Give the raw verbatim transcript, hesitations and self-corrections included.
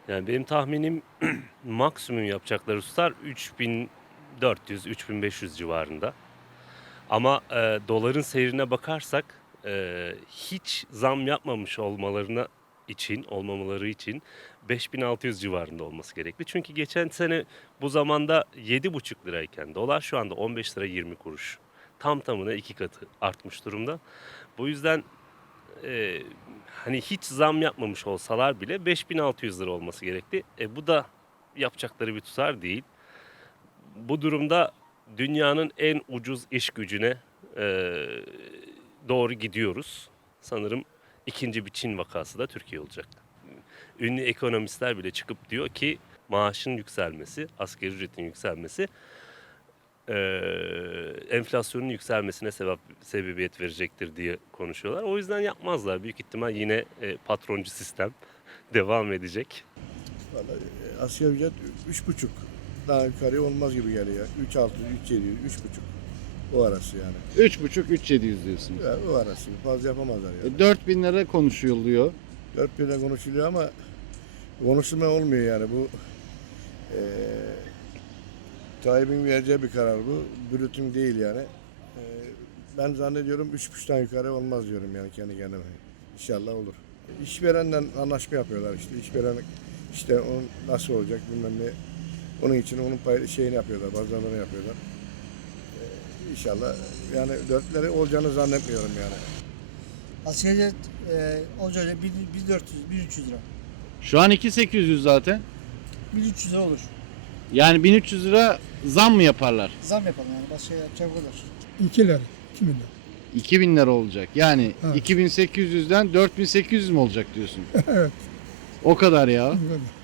Yani benim tahminim maksimum yapacakları tutar üç bin dört yüz üç bin beş yüz civarında. Ama, eee, doların seyrine bakarsak, eee, hiç zam yapmamış olmalarına için olmamaları için beş bin altı yüz civarında olması gerekli. Çünkü geçen sene bu zamanda yedi buçuk lirayken dolar şu anda on beş lira yirmi kuruş. Tam tamına iki katı artmış durumda. Bu yüzden, eee, hani, hiç zam yapmamış olsalar bile beş bin altı yüz lira olması gerekli. E, bu da yapacakları bir tutar değil. Bu durumda dünyanın en ucuz iş gücüne, eee, doğru gidiyoruz. Sanırım ikinci bir Çin vakası da Türkiye olacak. Ünlü ekonomistler bile çıkıp diyor ki maaşın yükselmesi, asgari ücretin yükselmesi, eee, enflasyonun yükselmesine sebep sebebiyet verecektir diye konuşuyorlar. O yüzden yapmazlar. Büyük ihtimal yine, eee, patroncu sistem devam edecek. Vallahi e, asgari ücret üç buçuk. Daha yukarı olmaz gibi geliyor. Üç altı, üç yedi, üç buçuk. O arası yani. üç buçuk üç yedi yüz diyorsunuz. Ya, o arası. Fazla yapamazlar yani. E, dört bin lira konuşuluyor. Dört birle konuşuluyor ama konuşulma olmuyor yani. Bu e, Tayyip'in vereceği bir karar bu. Brütün değil yani. E, ben zannediyorum üç buçuktan yukarı olmaz diyorum yani kendi kendime. İnşallah olur. İşverenden anlaşma yapıyorlar işte. İşveren işte onun nasıl olacak bilmem ne. Onun için onun pay, şeyini yapıyorlar, bazılarını yapıyorlar. Ee, İnşallah yani dörtleri olacağını zannetmiyorum yani. Asgari ücret e, olacak bin dört yüz, bin üç yüz lira. Şu an iki bin sekiz yüz zaten. bin üç yüz lira olur. Yani bin üç yüz lira zam mı yaparlar? Zam yapalım yani. Başka yapacak o kadar. İki lira, iki milyon. iki bin lira olacak. Yani Evet. iki bin sekiz yüzden dört bin sekiz yüz mü olacak diyorsun? Evet. O kadar ya. Bu kadar.